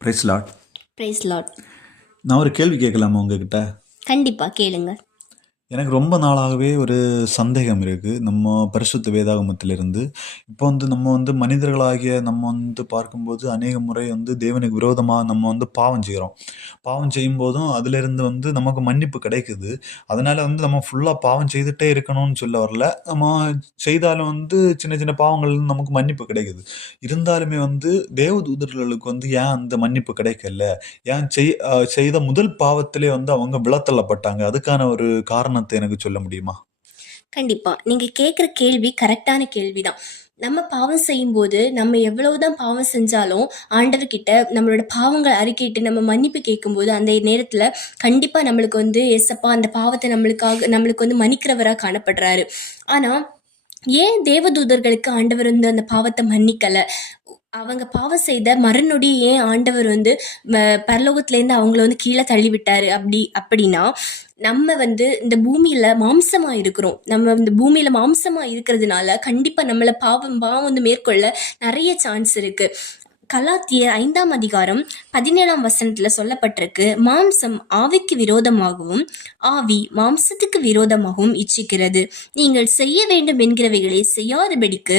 Price lot. Price Lord. நான் ஒரு கேள்வி கேட்கலாமா உங்ககிட்ட? கண்டிப்பாக கேளுங்க. எனக்கு ரொம்ப நாளாகவே ஒரு சந்தேகம் இருக்குது நம்ம பரிசுத்த வேதாகமத்திலிருந்து. இப்போ நம்ம மனிதர்களாகிய நம்ம பார்க்கும்போது அநேக முறை தேவனுக்கு விரோதமாக நம்ம பாவம் செய்கிறோம். பாவம் செய்யும்போதும் அதிலிருந்து நமக்கு மன்னிப்பு கிடைக்குது. அதனால் நம்ம ஃபுல்லாக பாவம் செய்துகிட்டே இருக்கணும்னு சொல்ல வரல. நம்ம செய்தாலும் சின்ன சின்ன பாவங்கள் நமக்கு மன்னிப்பு கிடைக்குது. இருந்தாலுமே தேவதூதர்களுக்கு ஏன் அந்த மன்னிப்பு கிடைக்கல? ஏன் செய்த முதல் பாவத்திலே அவங்க விழத்தள்ளப்பட்டாங்க? அதுக்கான ஒரு காரணத்தை எனக்கு சொல்ல முடியுமா? கண்டிப்பா நீங்க கேட்குற கேள்வி கரெக்டான கேள்விதான். நம்ம பாவம் செய்யும்போது நம்ம எவ்வளவுதான் பாவம் செஞ்சாலும் ஆண்டவர்கிட்ட நம்மளோட பாவங்களை அறிக்கையிட்டு நம்ம மன்னிப்பு கேட்கும்போது அந்த நேரத்துல கண்டிப்பா நம்மளுக்கு ஏசப்பா அந்த பாவத்தை நம்மளுக்கு மன்னிக்கிறவரா காணப்படுறாரு. ஆனா ஏன் தேவதூதர்களுக்கு ஆண்டவர் அந்த பாவத்தை மன்னிக்கல? அவங்க பாவம் செய்த மறுநொடி ஏன் ஆண்டவர் பரலோகத்திலேருந்து அவங்கள கீழே தள்ளி விட்டாரு அப்படின்னா, நம்ம இந்த பூமியில மாம்சமா இருக்கிறோம். நம்ம இந்த பூமியில மாம்சமா இருக்கிறதுனால கண்டிப்பா நம்மள பாவம் மேற்கொள்ள நிறைய சான்ஸ் இருக்கு. கலாத்தியர் 5ஆம் அதிகாரம் 17ஆம் வசனத்துல சொல்லப்பட்டிருக்கு, மாம்சம் ஆவிக்கு விரோதமாகவும் ஆவி மாம்சத்துக்கு விரோதமாகவும் இச்சிக்கிறது. நீங்கள் செய்ய வேண்டும் என்கிறவைகளை செய்யாதபடிக்கு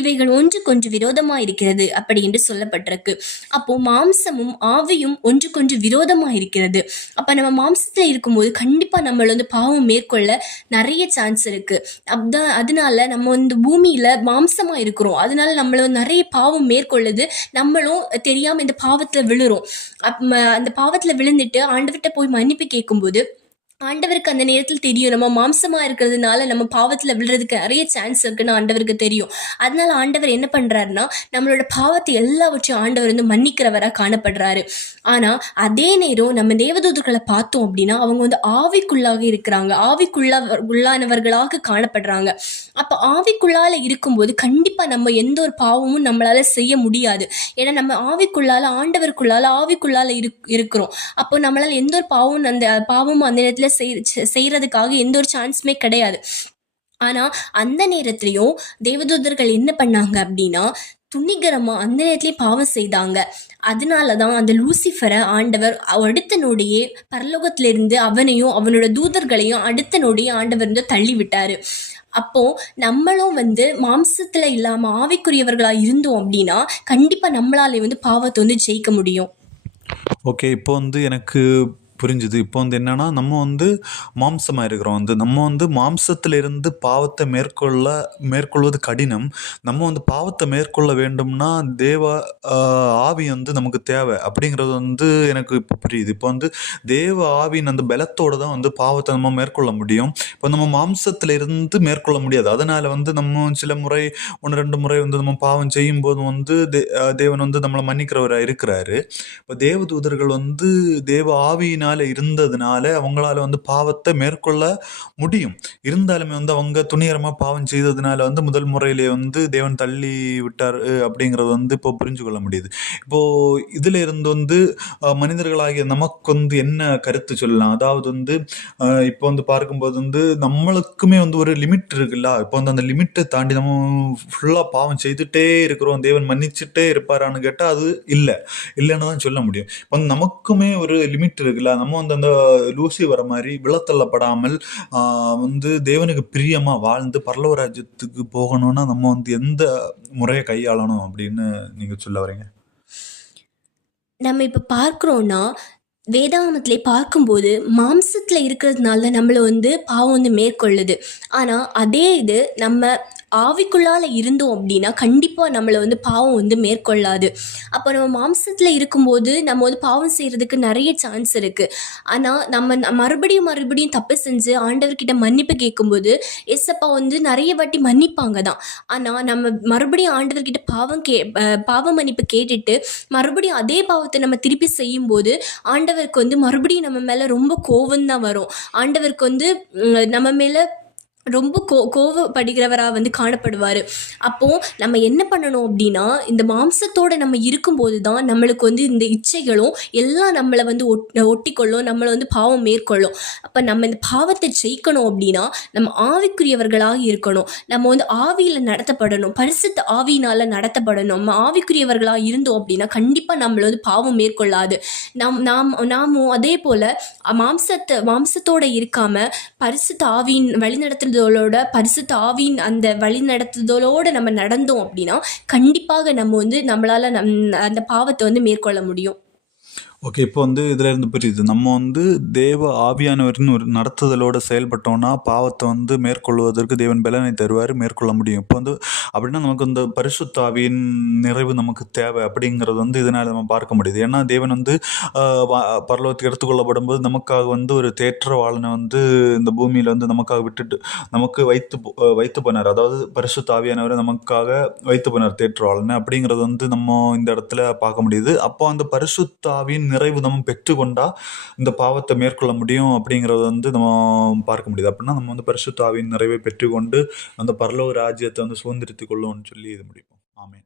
இவைகள் ஒன்றுக்கொன்று விரோதமா இருக்கிறது அப்படி என்று சொல்லப்பட்டிருக்கு. அப்போ மாம்சமும் ஆவியும் ஒன்றுக்கொன்று விரோதமா இருக்கிறது. அப்ப நம்ம மாம்சத்துல இருக்கும்போது கண்டிப்பா நம்மள பாவம் மேற்கொள்ள நிறைய சான்ஸ் இருக்கு. அதனால நம்ம பூமியில மாம்சமா இருக்கிறோம். அதனால நம்மள நிறைய பாவம் மேற்கொள்ளுது. நம்மளும் தெரியாம இந்த பாவத்துல விழுறோம். அந்த பாவத்துல விழுந்துட்டு ஆண்டவர்கிட்ட போய் மன்னிப்பு கேட்கும்போது ஆண்டவருக்கு அந்த நேரத்தில் தெரியும் நம்ம மாம்சமா இருக்கிறதுனால நம்ம பாவத்துல விழுறதுக்கு நிறைய சான்ஸ் இருக்குன்னு ஆண்டவருக்கு தெரியும். அதனால ஆண்டவர் என்ன பண்றாருன்னா நம்மளோட பாவத்தை எல்லாவற்றையும் ஆண்டவர் மன்னிக்கிறவரா காணப்படுறாரு. ஆனா அதே நேரம் நம்ம தேவதூதர்களை பார்த்தோம் அப்படின்னா அவங்க ஆவிக்குள்ளாக இருக்கிறாங்க, உள்ளானவர்களாக காணப்படுறாங்க. அப்ப ஆவிக்குள்ளால இருக்கும்போது கண்டிப்பா நம்ம எந்த ஒரு பாவமும் நம்மளால செய்ய முடியாது. ஏன்னா நம்ம ஆவிக்குள்ளால இருக்கிறோம். அப்போ நம்மளால எந்த ஒரு பாவமும் அந்த நேரத்துல செய்யறதுக்காக எந்த ஒரு சான்ஸுமே கிடையாது. ஆனா அந்த நேரத்திலையும் தேவதூதர்கள் என்ன பண்ணாங்க அப்படின்னா துணிகரமா அந்த நேரத்திலேயே பாவம் செய்தாங்க. அதனாலதான் அந்த லூசிஃபரை ஆண்டவர் அடுத்த நொடியே பரலோகத்திலிருந்து அவனையும் அவனோட தூதர்களையும் அடுத்த நொடியே ஆண்டவர் தள்ளி விட்டாரு. அப்போ நம்மளும் மாம்சத்துல இல்லாம ஆவிக்குரியவர்களா இருந்தோம் அப்படின்னா கண்டிப்பா நம்மளால பாவத்தை ஜெயிக்க முடியும். ஓகே, இப்போ எனக்கு புரிஞ்சுது. இப்போ என்னன்னா நம்ம மாம்சமாக இருக்கிறோம். நம்ம மாம்சத்திலிருந்து பாவத்தை மேற்கொள்வது கடினம். நம்ம பாவத்தை மேற்கொள்ள வேண்டும்னா தேவ ஆவி நமக்கு தேவை அப்படிங்கிறது எனக்கு இப்போ புரியுது. இப்போ தேவ ஆவியின் அந்த பலத்தோடு தான் பாவத்தை நம்ம மேற்கொள்ள முடியும். இப்போ நம்ம மாம்சத்திலிருந்து மேற்கொள்ள முடியாது. அதனால் நம்ம சில முறை 1-2 முறை நம்ம பாவம் செய்யும்போது தேவன் நம்மளை மன்னிக்கிறவராக இருக்கிறாரு. இப்போ தேவதூதர்கள் தேவ ஆவியினால் இருந்ததுனால அவங்களால பாவத்தை மேற்கொள்ள முடியும். இருந்தாலுமே அவங்க துணிகரமாக பாவம் செய்ததுனால முதல் முறையிலே தேவன் தள்ளி விட்டார் அப்படிங்கிறது இப்போ புரிஞ்சு கொள்ள முடியுது. இப்போ இதுல இருந்து மனிதர்களாகிய நமக்கு என்ன கருத்து சொல்லலாம்? அதாவது இப்போ பார்க்கும்போது நம்மளுக்குமே ஒரு லிமிட் இருக்குல்ல. இப்போ அந்த லிமிட்டை தாண்டி நம்ம ஃபுல்லாக பாவம் செய்துட்டே இருக்கிறோம், தேவன் மன்னிச்சுட்டே இருப்பாரான்னு கேட்டால் அது இல்லைன்னு தான் சொல்ல முடியும். இப்போ நமக்குமே ஒரு லிமிட் இருக்குல்ல. நம்ம அந்த லூசி வர மாதிரி விழத்தள்ளப்படாமல் தேவனுக்கு பிரியமா வாழ்ந்து பரலோக ராஜ்யத்துக்கு போகணும்னா நம்ம எந்த முறையை கையாளணும் அப்படின்னு நீங்க சொல்ல வரீங்க? நம்ம இப்ப பார்க்கிறோம்னா வேதாகமத்திலே பார்க்கும்போது மாம்சத்துல இருக்கிறதுனால நம்மள பாவம் மேற்கொள்ளுது. ஆனா அதே இது நம்ம ஆவிக்குள்ளால இருந்தோம் அப்படின்னா கண்டிப்பா நம்மள பாவம் மேற்கொள்ளாது. அப்போ நம்ம மாம்சத்துல இருக்கும்போது நம்ம பாவம் செய்யறதுக்கு நிறைய சான்ஸ் இருக்கு. ஆனா நம்ம மறுபடியும் தப்பு செஞ்சு ஆண்டவர்கிட்ட மன்னிப்பு கேட்கும்போது எசப்பா நிறைய வாட்டி மன்னிப்பாங்க தான். ஆனா நம்ம மறுபடியும் ஆண்டவர்கிட்ட பாவ மன்னிப்பு கேட்டுட்டு மறுபடியும் அதே பாவத்தை நம்ம திருப்பி செய்யும்போது ஆண்டவருக்கு மறுபடியும் நம்ம மேல ரொம்ப கோவம் தான் வரும். ஆண்டவருக்கு நம்ம மேல ரொம்ப கோவப்படுகிறவரா வந்து காணப்படுவார். அப்போது நம்ம என்ன பண்ணணும் அப்படின்னா, இந்த மாம்சத்தோடு நம்ம இருக்கும்போது தான் நம்மளுக்கு வந்து இந்த இச்சைகளும் எல்லாம் நம்மளை வந்து ஒட்டிக்கொள்ளும், நம்மளை வந்து பாவம் மேற்கொள்ளும். அப்போ நம்ம இந்த பாவத்தை ஜெயிக்கணும் அப்படின்னா நம்ம ஆவிக்குரியவர்களாக இருக்கணும். நம்ம வந்து ஆவியில் நடத்தப்படணும், பரிசுத்த ஆவியினால் நடத்தப்படணும். நம்ம ஆவிக்குரியவர்களாக இருந்தோம் அப்படின்னா கண்டிப்பாக நம்மளை வந்து பாவம் மேற்கொள்ளாது. நாமும் அதே போல் மாம்சத்தோடு இருக்காமல் பரிசுத்த ஆவியின் பரிசுத்த ஆவியின் அந்த வழிநடத்துதலோடு நம்ம நடந்தோம் அப்படின்னா கண்டிப்பாக நம்ம வந்து நம்மளால அந்த பாவத்தை வந்து மேற்கொள்ள முடியும். ஓகே. இப்போ வந்து இதுல இருந்து புரியுது. நம்ம வந்து தேவ ஆவியானவரின் ஒரு நடத்துதலோட செயல்பட்டோம்னா, பாவத்த வந்து மேற்கொள்வதற்கு தேவன் பெலனை தருவாரு, மேற்கொள்ள முடியும். இப்போ வந்து அப்படின்னா நமக்கு இந்த பரிசுத்த ஆவியின் நிறைவு நமக்கு தேவை அப்படிங்கிறது வந்து இதனால நம்ம பார்க்க முடியுது. ஏன்னா தேவன் வந்து அ வ பரலோகத்துக்கு எடுத்துக்கொள்ளப்படும்போது நமக்காக வந்து ஒரு தேற்றவாளன வந்து இந்த பூமியில வந்து நமக்காக விட்டுட்டு நமக்கு வைத்து போனார். அதாவது பரிசுத்த ஆவியானவரை நமக்காக வைத்து போனார் தேற்றவாளன அப்படிங்கிறது வந்து நம்ம இந்த இடத்துல பார்க்க முடியுது. அப்போ அந்த பரிசுத்த ஆவியின் நிறைவு நம்ம பெற்றுக்கொண்டா இந்த பாவத்தை மேற்கொள்ள முடியும் அப்படிங்கிறத வந்து நம்ம பார்க்க முடியுது. அப்படின்னா நம்ம வந்து பரிசுத்த ஆவியின் நிறைவை பெற்றுக்கொண்டு அந்த பரலோக ராஜ்யத்தை வந்து சுதந்திரித்துக் கொள்ளும்னு சொல்லி இது முடிப்போம். ஆமென்.